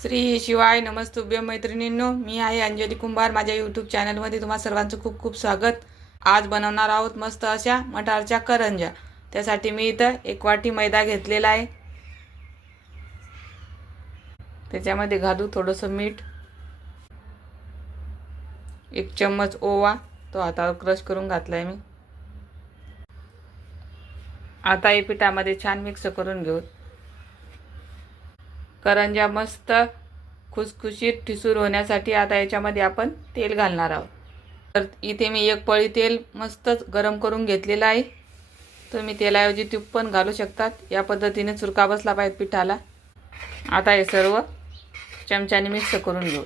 श्री शिवाय नमस्तुभ्य मैत्रिणींनो, मी आहे अंजली कुंभार। माझ्या यूट्यूब चॅनलमध्ये तुम्हा सर्वांचं खूप खूप स्वागत। आज बनवणार आहोत मस्त अशा मटारच्या करंज्या। त्यासाठी मी इथं 1 वाटी मैदा घेतलेला आहे। त्याच्यामध्ये घालू थोडंसं मीठ, 1 चम्मच ओवा, तो हातावर क्रश करून घातलाय मी। आता हे पिठामध्ये छान मिक्स करून घेऊ। करंज्या मस्त खुसखुशीत ठिसूर होण्यासाठी आता याच्यामध्ये आपण तेल घालणार आहोत। तर इथे मी 1 पळी तेल मस्त गरम करून घेतलेला आहे। तुम्ही तेलाऐवजी तूप पण घालू शकतात। या पद्धतीने चुरका बसला पाहिजे पिठाला। आता हे सर्व चमच्याने मिक्स करून घेऊ।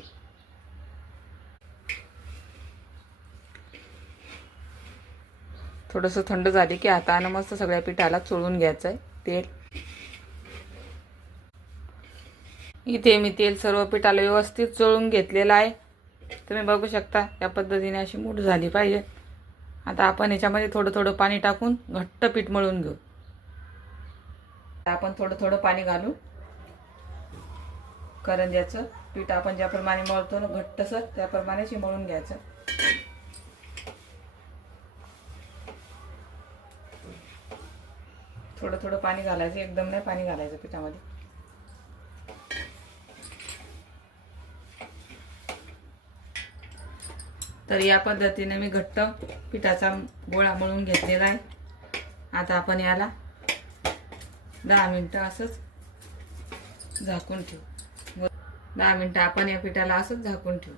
थोडंसं थंड झाले की हाताने मस्त सगळ्या पिठाला चोळून घ्यायचं आहे तेल। इथे मी तेल सर्व पिठाला व्यवस्थित चोळून घेतलेला आहे। तुम्ही बघू शकता या पद्धतीने अशी मूठ झाली पाहिजे। आता आपण याच्यामध्ये थोडं थोडं पाणी टाकून घट्ट पीठ मळून घेऊ। आपण थोडं थोडं पाणी घालू। करंज्याचं पीठ आपण ज्याप्रमाणे मळतो ना घट्टसर, त्याप्रमाणेच मळून घ्यायचं। थोडं थोडं पाणी घालायचं, एकदम नाही पाणी घालायचं पिठामध्ये। तर या पद्धतीने मी घट्ट पिठाचा गोळा मळून घेतलेला आहे। आता आपण याला 10 मिनिटं असंच झाकून ठेवू। 10 मिनिटं आपण या पिठाला असंच झाकून ठेवू।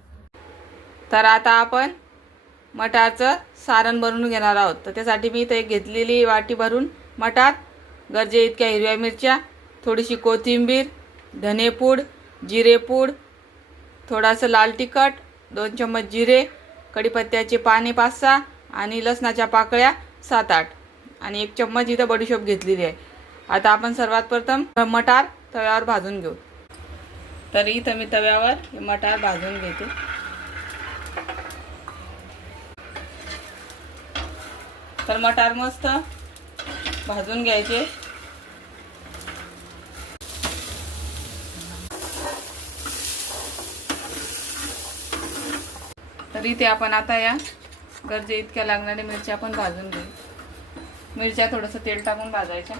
तर आता आपण मटारचं सारण बनवून घेणार आहोत। तर त्यासाठी मी इथे घेतलेली वाटी भरून मटार, गरजे इतक्या हिरव्या मिरच्या, थोडीशी कोथिंबीर, धनेपूड, जिरेपूड, थोडासा लाल तिखट, 2 चम्मच जिरे, कढीपत्त्याचे पाने 5-6 आणि लसणाच्या पाकळ्या 7-8 आणि 1 चम्मच इथं बडीशोप घेतलेली आहे। आता आपण सर्वात प्रथम मटार तव्यावर भाजून घेऊ। तर इथं मी तव्यावर हे मटार भाजून घेते। तर मटार मस्त भाजून घ्यायचे। तर इथे आपण आता या गरजे इतक्या लागणाऱ्या मिरच्या पण भाजून घेऊ। मिरच्या थोडंसं तेल टाकून भाजायच्या।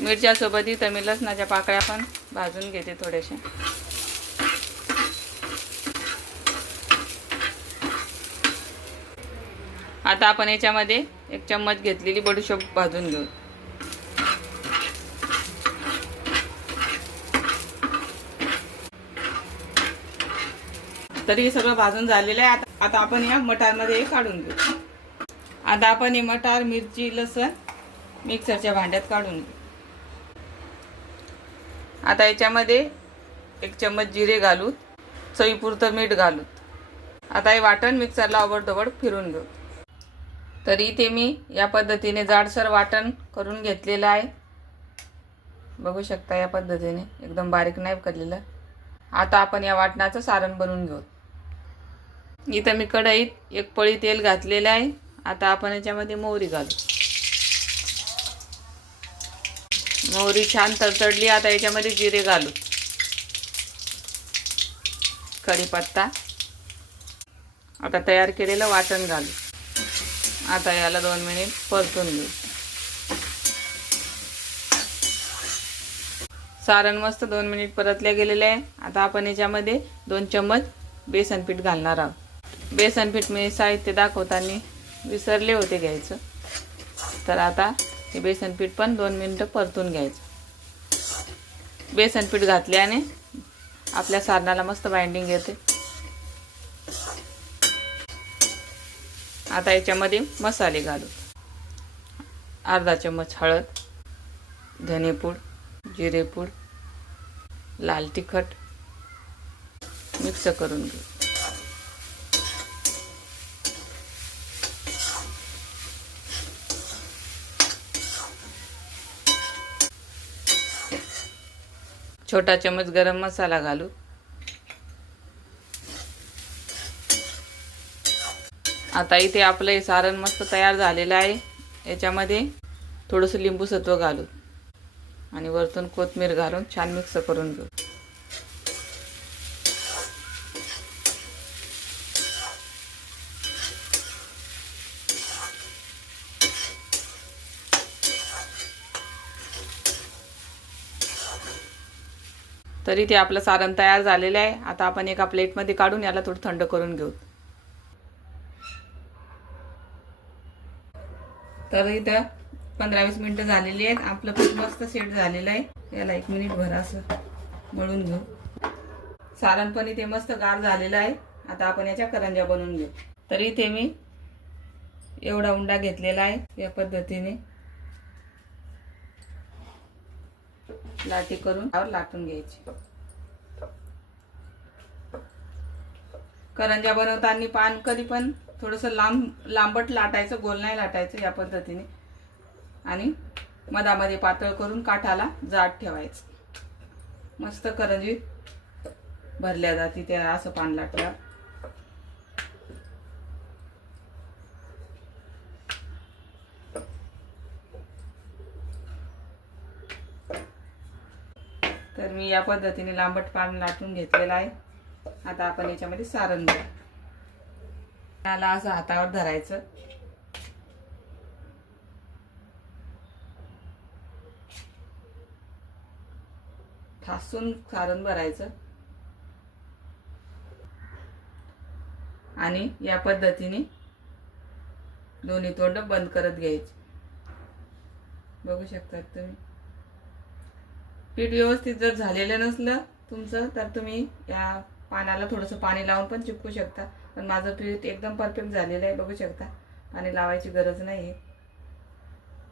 मिरच्या सोबत इथं मी लसणाच्या पाकळ्या पण भाजून घेते थोड्याशा। आता आपण याच्यामध्ये 1 चम्मच घेतलेली बडीशोप भाजून घेऊ। तरी हे सगळं भाजून झालेलं आहे। आता आपण या मटारमध्ये काढून घेऊ। आता आपण हे मटार, मिरची, लसण मिक्सरच्या भांड्यात काढून घेऊ। आता याच्यामध्ये 1 चम्मच जिरे घालू, चवीपुरतं मीठ घालू। आता हे वाटण मिक्सरला ओबडधोबड फिरून घेऊ। तर इथे मी या पद्धतीने जाडसर वाटण करून घेतलेलं आहे। बघू शकता या पद्धतीने एकदम बारीक नाही करलेलं। आता आपण या वाटणाचं सारण बनवून घेऊ। इथं मी कढईत 1 पळी तेल घातलेलं आहे। आता आपण याच्यामध्ये मोहरी घालू। मोहरी छान तडतडली। आता याच्यामध्ये जिरे घालू, कढीपत्ता, आता तयार केलेलं वाटण घालू। आता याला 2 मिनिट परतून घेऊ। सारण मस्त 2 मिनिट परतले गेलेले आहे। आता आपण याच्यामध्ये 2 चम्मच बेसन पीठ घालणार आहोत। बेसन पीठ मी साहित्य दाखवताना विसरले होते घ्यायचं। तर आता हे बेसन पीठ पण 2 मिनिटं परतून घ्यायचं। बेसन पीठ घातल्याने आपल्या सारणाला मस्त बाइंडिंग येते। आता याच्यामध्ये मसाले घालू। अर्धा चम्मच हळद, धनेपूड, जिरेपूड, लाल तिखट मिक्स करून घेऊ। छोटा चम्मच गरम मसाला घालू। आता इथे आपलं हे सारण मस्त तयार झालेलं आहे। याच्यामध्ये थोडंसं लिंबू सत्व घालू। आणि वरतून कोथिंबीर घालून छान मिक्स करून घेऊ. तरी ते आपलं सारण तयार झालेलं आहे. आता आपण एका प्लेटमध्ये काढून याला थोडं थंड करून घेऊ. तर इथं 15-20 मिनिटं झालेली आहेत. आपलं पीठ मस्त सेट झालेलं आहे. याला 1 मिनिट भर असं मळून घेऊ. सारण पण इथे मस्त गार झालेलं आहे. आता आपण याच्या करंज्या बनवून घेऊ. तर इथे मी एवढा उंडा घेतलेला आहे. या पद्धतीने लाटी करून लाटून घ्यायची. करंज्या बनवताना पान कधी पण थोडंसं लांबट लाटायचं, गोल नाही लाटायचं. या पद्धतीने आणि मधामध्ये पातळ करून काठाला जाड ठेवायचं. मस्त करंजी भरल्या जाते त्या असं पान लाटलं. तर मी या पद्धतीने लांबट पान लाटून घेतलेलं आहे. आता आपण याच्यामध्ये सारण घेऊ. त्याला असं हातावर धरायचं. ठासून सारण भरायचं आणि या पद्धतीने दोन्ही तोंड बंद करत घ्यायची. बघू शकता तुम्ही. पीठ व्यवस्थित जर झालेलं नसलं तुमचं तर तुम्ही या पानाला थोडंसं पाणी लावून पण चिपकू शकता. पण माझं पीठ एकदम परफेक्ट झालेलं आहे. बघू शकता. पाणी लावायची गरज नाही.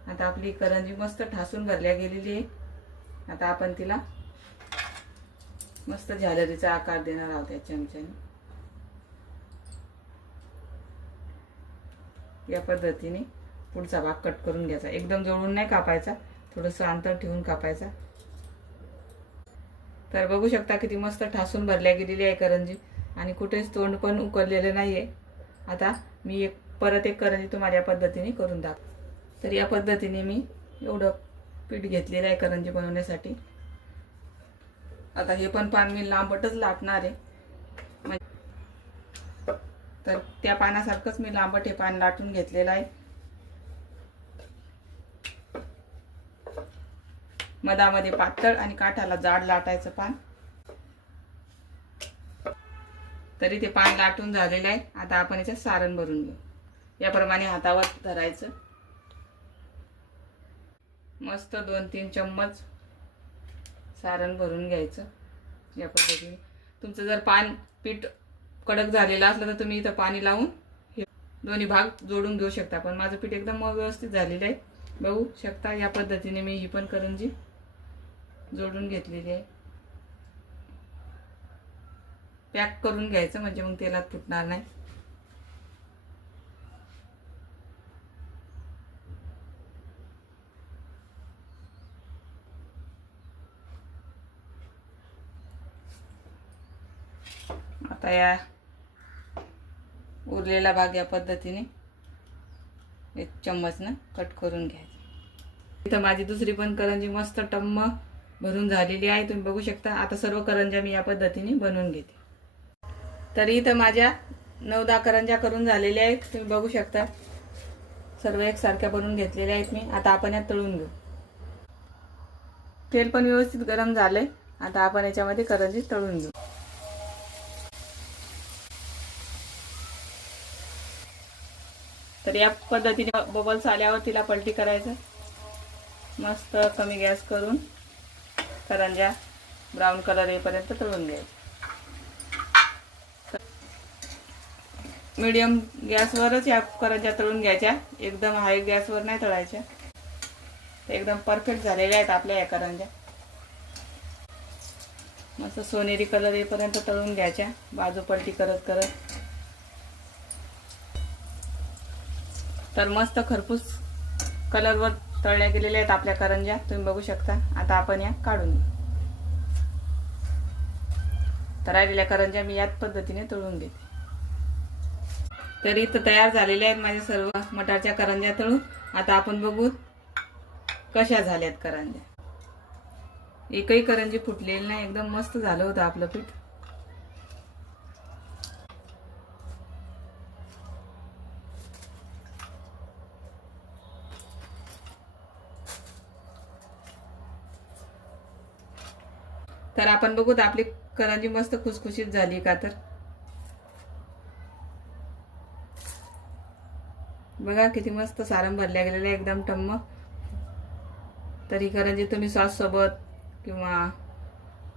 आता आपली करंजी मस्त ठासून भरल्या गेलेली आहे. आता आपण तिला मस्त झालरीचा आकार देणार आहोत या चमच्याने. या पद्धतीने पुढचा भाग कट करून घ्यायचा. एकदम जवळून नाही कापायचा, थोडंसं अंतर ठेवून कापायचा. तर बघू शकता किती मस्त ठासून भरल्या गेलेली आहे करंजी आणि कुठेच तोंड पण उकळलेलं नाहीये. आता मी परत एक करंजी तुम्हाला या पद्धतीने करून दाखवते. तर या पद्धतीने मी एवढं पीठ घेतलेलं आहे करंजी बनवण्यासाठी. आता हे पण पान मी लांबटच लाटणार आहे. तर त्या पानासारखंच मी लांबट हे पान लाटून घेतलेलं आहे. मधामध्ये पातळ आणि काठाला जाड लाटायचं पान. तरी ते पान लाटून झालेलं आहे. आता आपण याच्यात सारण भरून घेऊ. याप्रमाणे हातावर धरायचं. मस्त 2-3 चम्मच सारण भरून घ्यायचं. या पद्धतीने तुमचं जर पान पीठ कडक झालेलं असलं तर तुम्ही इथं पाणी लावून हे दोन्ही भाग जोडून घेऊ शकता. पण माझं पीठ एकदम व्यवस्थित झालेलं आहे. बघू शकता. या पद्धतीने मी ही पण करंजी जोडून घेतलेली आहे. पॅक करून घ्यायचं म्हणजे मग तेलात फुटणार नाही. आता या उरलेला भाग या पद्धतीने एक चम्मचनं कट करून घ्यायचं. इथं माझी दुसरी पण करंजी मस्त टम्म भरून झालेली आहे. तुम्ही बघू शकता. आता सर्व करंज्या मी या पद्धतीने बनवून घेते. तरी इथं माझ्या 9-10 करंज्या करून झालेल्या आहेत. तुम्ही बघू शकता. सर्व एकसारख्या बनवून घेतलेल्या आहेत मी. आता आपण यात तळून घेऊ. तेल पण व्यवस्थित गरम झालंय. आता आपण याच्यामध्ये करंजी तळून घेऊ. तर या पद्धतीने बबल्स आल्यावर तिला पलटी करायचं. मस्त कमी गॅस करून करंज्या ब्राऊन कलर येईपर्यंत तळून घ्यायचं. मीडियम गॅसवरच या करंज्या तळून घ्यायच्या. एकदम हाय गॅसवर नाही तळायच्या. एकदम परफेक्ट झालेल्या आहेत आपल्या या करंज्या. मस्त सोनेरी कलर येईपर्यंत तळून घ्यायच्या. बाजू पलटी करत करत. तर मस्त खरपूस कलरवर तळल्या गेलेल्या आहेत आपल्या करंज्या. तुम्ही बघू शकता. आता आपण या काढून घेऊ. तर राहिलेल्या करंज्या मी याच पद्धतीने तळून घेते. तरी इथं तयार झालेल्या आहेत माझ्या सर्व मटारच्या करंज्या तळून. आता आपण बघू कशा झाल्यात करंज्या. एकही करंजी फुटलेली नाही, एकदम मस्त झालं होतं आपलं पीठ. तर आपण बघूत आपली करंजी मस्त खुसखुशीत झाली का. तर बघा किती मस्त सारण भरल्या गेलेलं आहे, एकदम टम्म. तर ही करंजी तुम्ही सॉस सोबत किंवा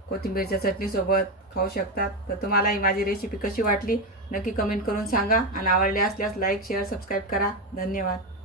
कोथिंबीरच्या चटणी सोबत खाऊ शकतात. तर तुम्हाला ही माझी रेसिपी कशी वाटली नक्की कमेंट करून सांगा आणि आवडली असल्यास लाईक शेअर सबस्क्राईब करा. धन्यवाद.